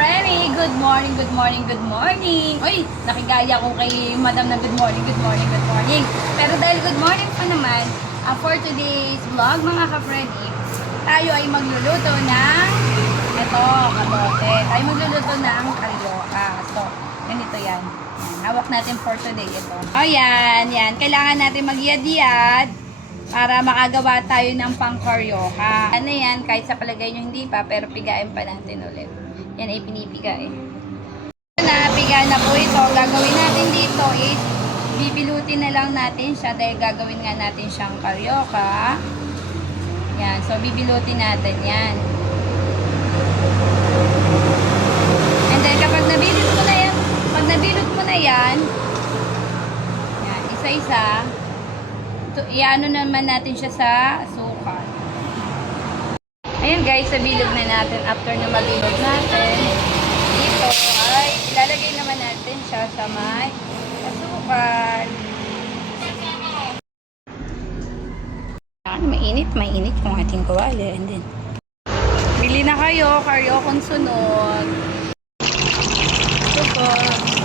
Frenny! Good morning, good morning, good morning! Uy, nakigaya ko kay madam na good morning, good morning, good morning. Pero dahil good morning pa naman, for today's vlog mga ka-Frenny, tayo ay magluluto ng kabote. Tayo magluluto ng karyoka. So, ganito yan. Hawak natin for today ito. O yan. Kailangan natin magyad-yad para makagawa tayo ng pang-karyoka. Ano yan, kahit sa palagay nyo hindi pa, pero pigain pa natin ulit. Yan ay pinipiga eh. Napiga na po ito. Gagawin natin dito is bibilutin na lang natin siya dahil gagawin nga natin siyang karyoka. Yan. So, bibilutin natin yan. And then, kapag nabilot mo na yan, yan, isa-isa, iano naman natin siya sa suka. Ayan guys, nabilog na natin. After na mabilog natin, dito ay ilalagay naman natin siya sa may asukal. Mainit kung ating kawali. And then, bili na kayo, karyokong sunod. Ito po.